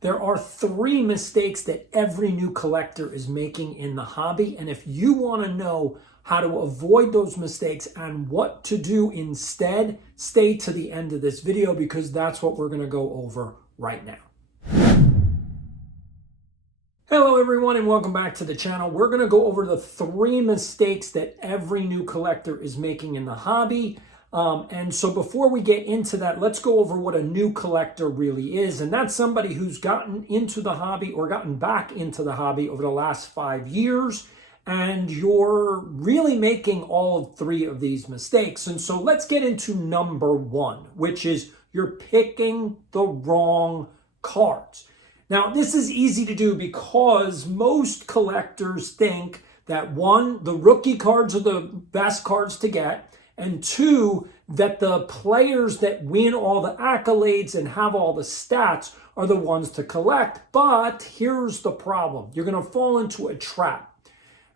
There are three mistakes that every new collector is making in the hobby. And if you want to know how to avoid those mistakes and what to do instead, stay to the end of this video because that's what we're going to go over right now. Hello everyone and welcome back to the channel. We're going to go over the three mistakes that every new collector is making in the hobby. And so before we get into that, let's go over what a new collector really is. And that's somebody who's gotten into the hobby or gotten back into the hobby over the last 5 years. And you're really making all three of these mistakes. And so let's get into number one, which is you're picking the wrong cards. Now, this is easy to do because most collectors think that one, the rookie cards are the best cards to get, and two, that the players that win all the accolades and have all the stats are the ones to collect. But here's the problem. You're going to fall into a trap.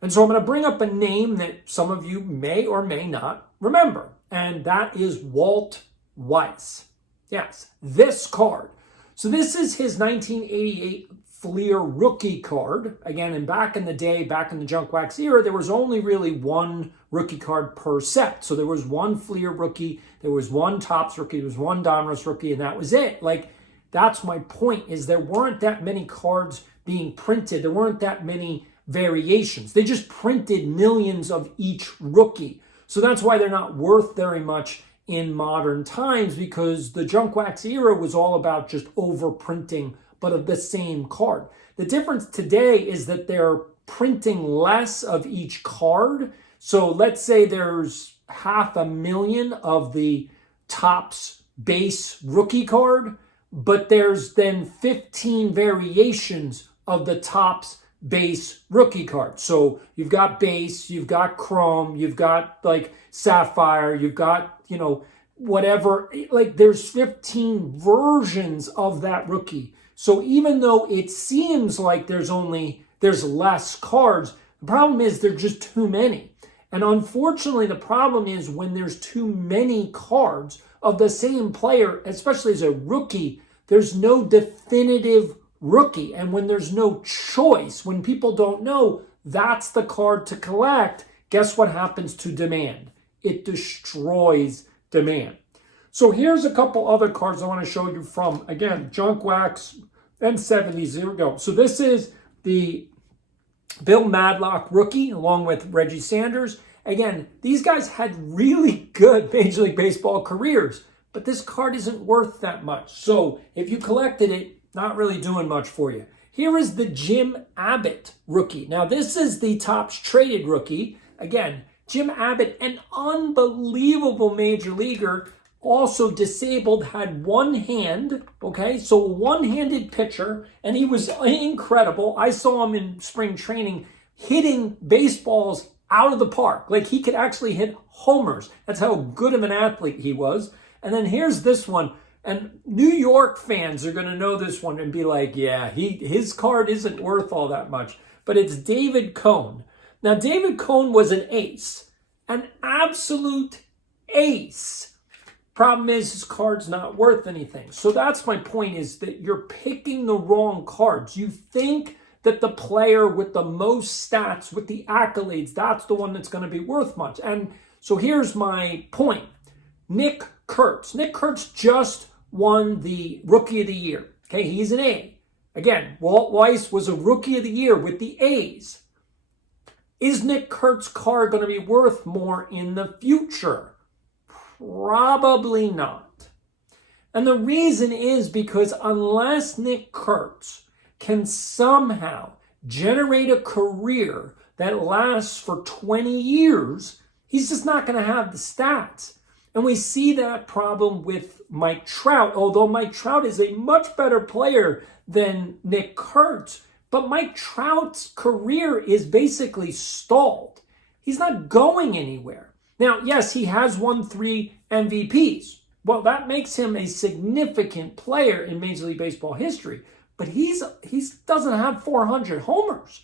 And so I'm going to bring up a name that some of you may or may not remember, and that is Walt Weiss. Yes, this card. So this is his 1988 Fleer rookie card. Again, and back in the day, back in the junk wax era, there was only really one rookie card per set. So there was one Fleer rookie, there was one Topps rookie, there was one Donruss rookie, and that was it. Like, that's my point, is there weren't that many cards being printed. There weren't that many variations. They just printed millions of each rookie. So that's why they're not worth very much in modern times, because the junk wax era was all about just overprinting, but of the same card. The difference today is that they're printing less of each card. So let's say there's 500,000 of the Topps base rookie card, but there's then 15 variations of the Topps base rookie card. So you've got base, you've got chrome, you've got like sapphire, you've got, you know, whatever, like there's 15 versions of that rookie. So even though it seems like there's less cards, the problem is there's just too many. And unfortunately, the problem is when there's too many cards of the same player, especially as a rookie, there's no definitive rookie. And when there's no choice, when people don't know that's the card to collect, guess what happens to demand? It destroys demand. So here's a couple other cards I want to show you from, again, junk wax and 70s. Here we go. So this is the Bill Madlock rookie along with Reggie Sanders. Again, these guys had really good Major League Baseball careers, but this card isn't worth that much. So if you collected it, not really doing much for you. Here is the Jim Abbott rookie. Now, this is the Topps traded rookie. Again, Jim Abbott, an unbelievable major leaguer, also disabled, had one hand, okay? So one-handed pitcher, and he was incredible. I saw him in spring training hitting baseballs out of the park. Like, he could actually hit homers. That's how good of an athlete he was. And then here's this one. And New York fans are going to know this one and be like, yeah, his card isn't worth all that much. But it's David Cone. Now, David Cone was an ace, an absolute ace. Problem is, his card's not worth anything. So that's my point, is that you're picking the wrong cards. You think that the player with the most stats, with the accolades, that's the one that's going to be worth much. And so here's my point. Nick Kurtz. Nick Kurtz just won the Rookie of the Year. Okay, he's an A. Again, Walt Weiss was a Rookie of the Year with the A's. Is Nick Kurtz's card going to be worth more in the future? Probably not. And the reason is because unless Nick Kurtz can somehow generate a career that lasts for 20 years, he's just not going to have the stats. And we see that problem with Mike Trout, although Mike Trout is a much better player than Nick Kurtz. But Mike Trout's career is basically stalled. He's not going anywhere. Now, yes, he has won 3 MVPs. Well, that makes him a significant player in Major League Baseball history. But he doesn't have 400 homers.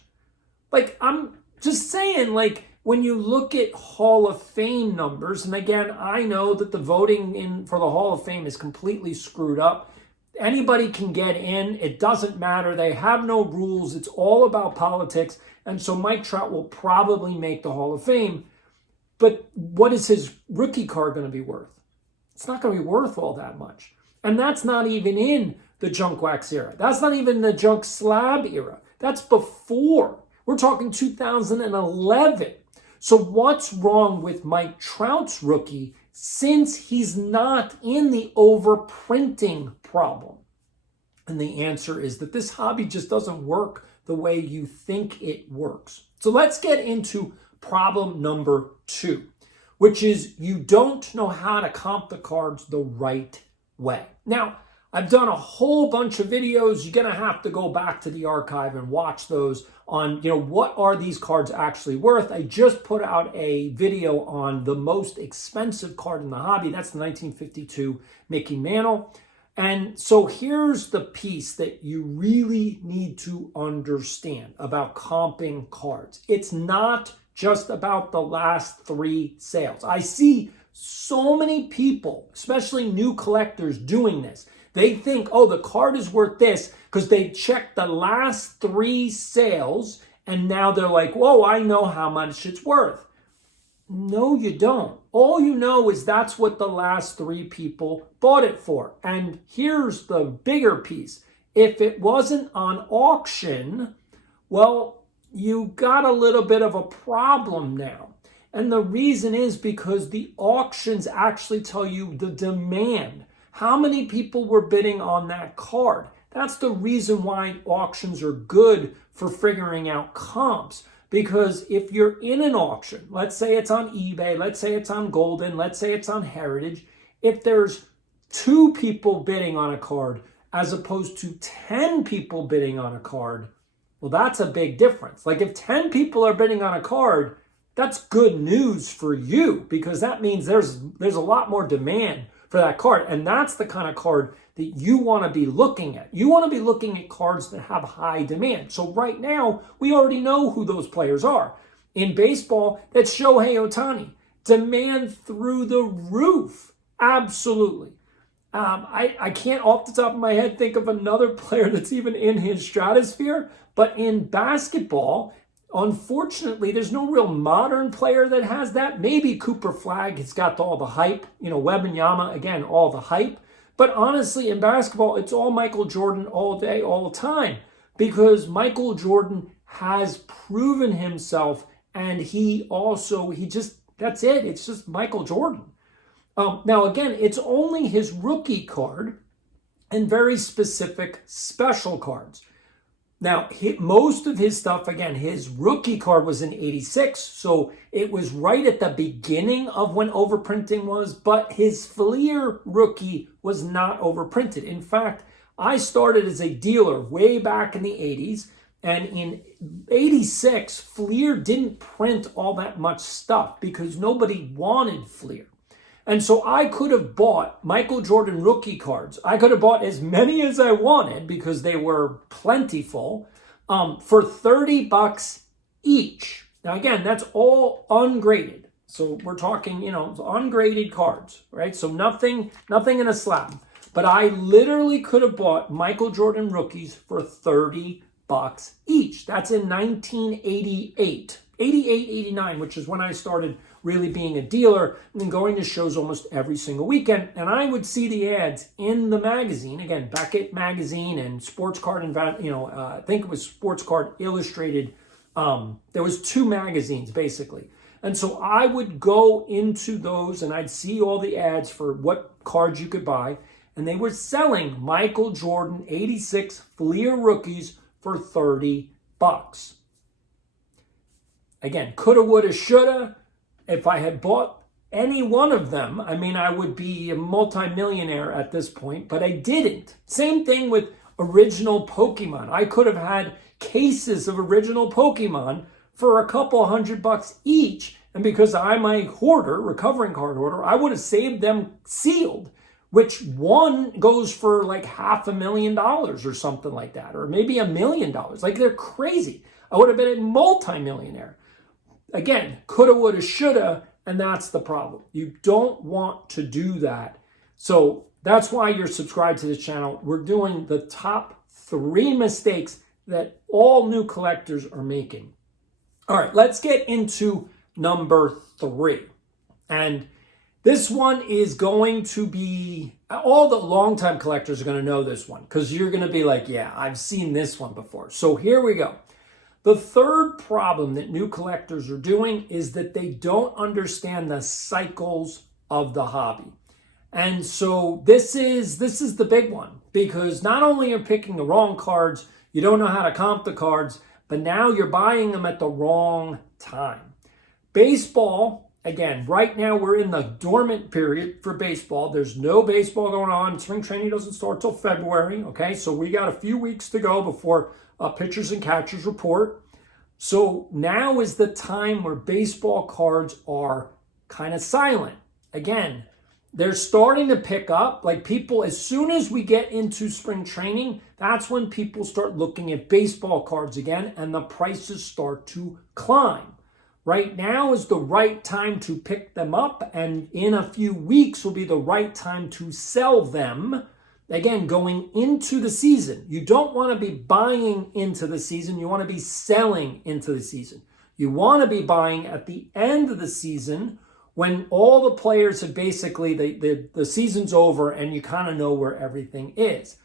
Like, I'm just saying, like, when you look at Hall of Fame numbers, and again, I know that the voting for the Hall of Fame is completely screwed up. Anybody can get in. It doesn't matter. They have no rules. It's all about politics. And so Mike Trout will probably make the Hall of Fame. But what is his rookie card going to be worth? It's not going to be worth all that much. And that's not even in the junk wax era. That's not even the junk slab era. That's before. We're talking 2011. So what's wrong with Mike Trout's rookie since he's not in the overprinting problem? And the answer is that this hobby just doesn't work the way you think it works. So let's get into problem number 2, which is you don't know how to comp the cards the right way. Now, I've done a whole bunch of videos. You're going to have to go back to the archive and watch those on, what are these cards actually worth? I just put out a video on the most expensive card in the hobby. That's the 1952 Mickey Mantle. And so here's the piece that you really need to understand about comping cards. It's not just about the last 3 sales. I see so many people, especially new collectors, doing this. They think, oh, the card is worth this because they checked the last 3 sales and now they're like, whoa, I know how much it's worth. No, you don't. All you know is that's what the last 3 people bought it for. And here's the bigger piece. If it wasn't on auction, well, you got a little bit of a problem now. And the reason is because the auctions actually tell you the demand. How many people were bidding on that card? That's the reason why auctions are good for figuring out comps. Because if you're in an auction, let's say it's on eBay, let's say it's on Golden, let's say it's on Heritage, if there's 2 people bidding on a card as opposed to 10 people bidding on a card, well, that's a big difference. Like if 10 people are bidding on a card, that's good news for you because that means there's a lot more demand for that card. And that's the kind of card that you want to be looking at. You want to be looking at cards that have high demand. So right now, we already know who those players are. In baseball, that's Shohei Ohtani. Demand through the roof. Absolutely. I can't off the top of my head think of another player that's even in his stratosphere. But in basketball, unfortunately, there's no real modern player that has that. Maybe Cooper Flagg has got all the hype. Wembanyama, again, all the hype. But honestly, in basketball, it's all Michael Jordan all day, all the time. Because Michael Jordan has proven himself and that's it. It's just Michael Jordan. Now, again, it's only his rookie card and very specific special cards. Now, most of his stuff, again, his rookie card was in 86, so it was right at the beginning of when overprinting was, but his Fleer rookie was not overprinted. In fact, I started as a dealer way back in the 80s, and in 86, Fleer didn't print all that much stuff because nobody wanted Fleer. And so I could have bought Michael Jordan rookie cards. I could have bought as many as I wanted because they were plentiful for $30 each. Now, again, that's all ungraded. So we're talking, ungraded cards, right? So nothing in a slab. But I literally could have bought Michael Jordan rookies for $30 each. That's in 1988, 88, 89, which is when I started really being a dealer and then going to shows almost every single weekend. And I would see the ads in the magazine, again, Beckett Magazine and Sports Card, and I think it was Sports Card Illustrated. There was 2 magazines, basically. And so I would go into those and I'd see all the ads for what cards you could buy. And they were selling Michael Jordan 86 Fleer rookies for $30. Again, coulda, woulda, shoulda. If I had bought any one of them, I would be a multimillionaire at this point, but I didn't. Same thing with original Pokemon. I could have had cases of original Pokemon for a couple $100 each. And because I'm a hoarder, recovering card hoarder, I would have saved them sealed, which one goes for like $500,000 or something like that, or maybe $1 million. Like, they're crazy. I would have been a multimillionaire. Again, coulda, woulda, shoulda, and that's the problem. You don't want to do that. So That's why you're subscribed to this channel. We're doing the top 3 mistakes that all new collectors are making. All right, let's get into number 3. And this one is going to be, all the longtime collectors are going to know this one because you're going to be like, yeah, I've seen this one before. So here we go. The third problem that new collectors are doing is that they don't understand the cycles of the hobby. And so this is the big one, because not only are you picking the wrong cards, you don't know how to comp the cards, but now you're buying them at the wrong time. Baseball, again, right now we're in the dormant period for baseball. There's no baseball going on. Spring training doesn't start till February, okay? So we got a few weeks to go before pitchers and catchers report. So now is the time where baseball cards are kind of silent. Again, they're starting to pick up. Like people, as soon as we get into spring training, that's when people start looking at baseball cards again and the prices start to climb. Right now is the right time to pick them up, and in a few weeks will be the right time to sell them. Again, going into the season. You don't want to be buying into the season. You want to be selling into the season. You want to be buying at the end of the season when all the players have basically, the season's over and you kind of know where everything is.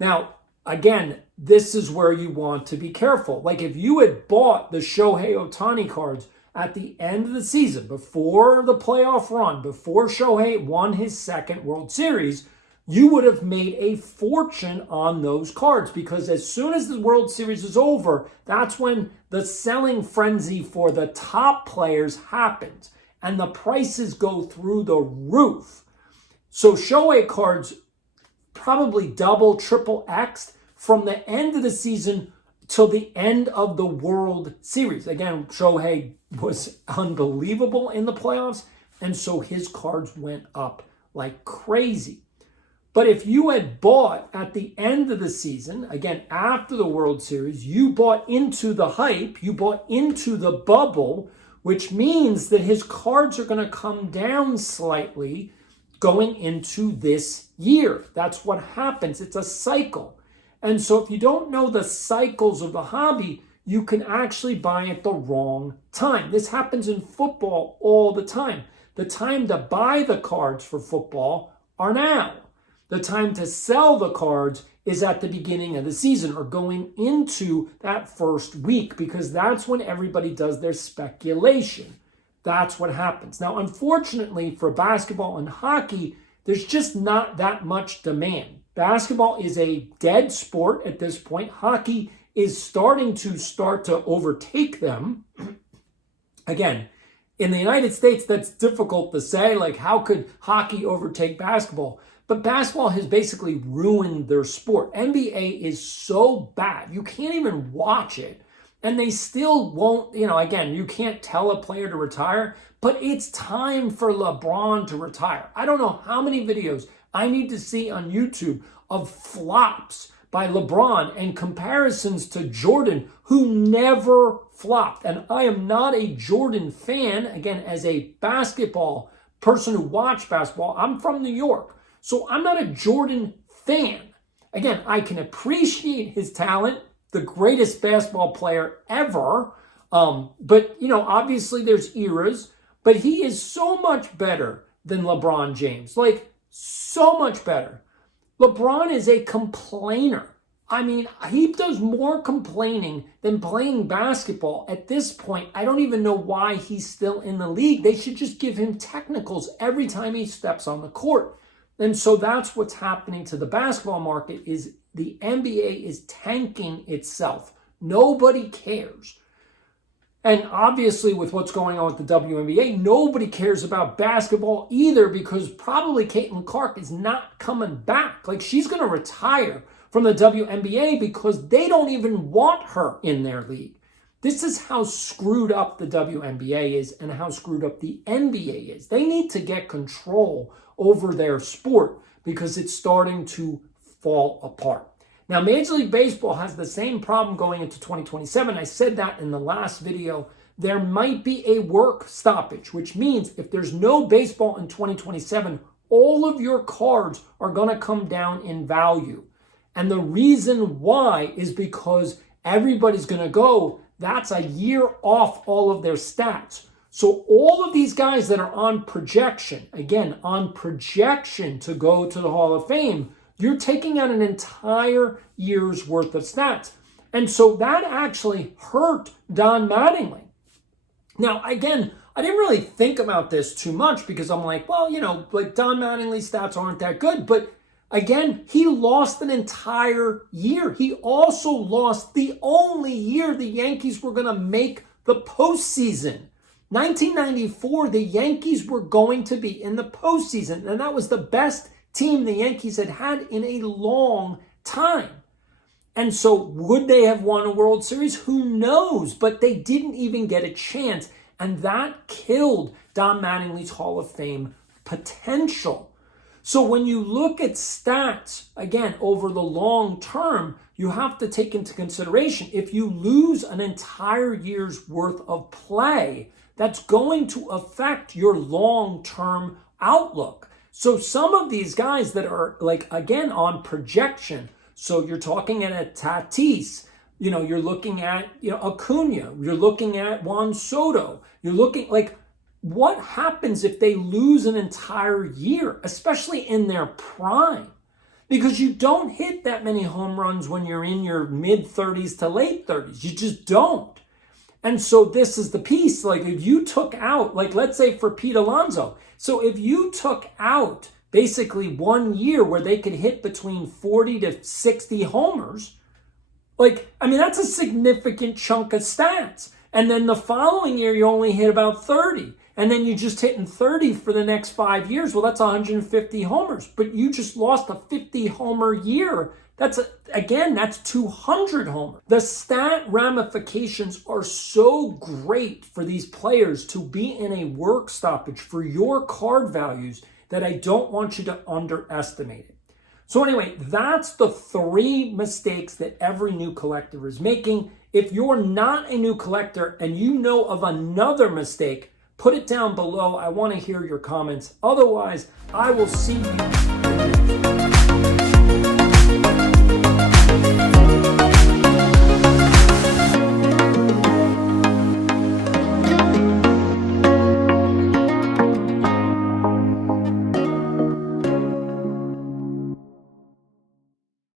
Now, again, this is where you want to be careful. Like if you had bought the Shohei Ohtani cards at the end of the season, before the playoff run, before Shohei won his second World Series, you would have made a fortune on those cards, because as soon as the World Series is over, that's when the selling frenzy for the top players happens and the prices go through the roof. So Shohei cards probably double, triple X from the end of the season till the end of the World Series. Again, Shohei was unbelievable in the playoffs, and so his cards went up like crazy. But if you had bought at the end of the season, again, after the World Series, you bought into the hype, you bought into the bubble, which means that his cards are going to come down slightly going into this year. That's what happens. It's a cycle. And so if you don't know the cycles of the hobby, you can actually buy at the wrong time. This happens in football all the time. The time to buy the cards for football are now. The time to sell the cards is at the beginning of the season or going into that first week, because that's when everybody does their speculation. That's what happens. Now, unfortunately for basketball and hockey, there's just not that much demand. Basketball is a dead sport at this point. Hockey is starting to overtake them. Again, in the United States, that's difficult to say. Like, how could hockey overtake basketball? But basketball has basically ruined their sport. NBA is so bad. You can't even watch it. And they still won't, again, you can't tell a player to retire, but it's time for LeBron to retire. I don't know how many videos I need to see on YouTube of flops by LeBron and comparisons to Jordan, who never flopped. And I am not a Jordan fan. Again, as a basketball person who watched basketball, I'm from New York. So I'm not a Jordan fan. Again, I can appreciate his talent, the greatest basketball player ever. But, obviously there's eras, but he is so much better than LeBron James. Like, so much better. LeBron is a complainer. I mean, he does more complaining than playing basketball. At this point, I don't even know why he's still in the league. They should just give him technicals every time he steps on the court. And so that's what's happening to the basketball market, is the NBA is tanking itself. Nobody cares. And obviously with what's going on with the WNBA, nobody cares about basketball either, because probably Caitlin Clark is not coming back. Like, she's going to retire from the WNBA because they don't even want her in their league. This is how screwed up the WNBA is and how screwed up the NBA is. They need to get control over their sport because it's starting to fall apart. Now, Major League Baseball has the same problem going into 2027. I said that in the last video. There might be a work stoppage, which means if there's no baseball in 2027, all of your cards are going to come down in value. And the reason why is because everybody's going to go, that's a year off all of their stats. So all of these guys that are on projection, again, on projection to go to the Hall of Fame, you're taking out an entire year's worth of stats. And so that actually hurt Don Mattingly. Now, again, I didn't really think about this too much because I'm like, well, like Don Mattingly's stats aren't that good. But again, he lost an entire year. He also lost the only year the Yankees were going to make the postseason. 1994, the Yankees were going to be in the postseason, and that was the best team the Yankees had had in a long time. And so would they have won a World Series? Who knows? But they didn't even get a chance, and that killed Don Mattingly's Hall of Fame potential. So when you look at stats, again, over the long term, you have to take into consideration if you lose an entire year's worth of play, that's going to affect your long-term outlook. So some of these guys that are, like, again, on projection, so you're talking at a Tatis, you're looking at, Acuna, you're looking at Juan Soto, you're looking, like, what happens if they lose an entire year, especially in their prime? Because you don't hit that many home runs when you're in your mid-30s to late 30s. You just don't. And so this is the piece, like if you took out, like let's say for Pete Alonso, so if you took out basically 1 year where they could hit between 40 to 60 homers, that's a significant chunk of stats. And then the following year, you only hit about 30. And then you just hitting 30 for the next 5 years. Well, that's 150 homers, but you just lost a 50 homer year. That's 200 homers. The stat ramifications are so great for these players to be in a work stoppage for your card values that I don't want you to underestimate it. So anyway, that's the 3 mistakes that every new collector is making. If you're not a new collector and you know of another mistake, put it down below. I want to hear your comments. Otherwise, I will see you.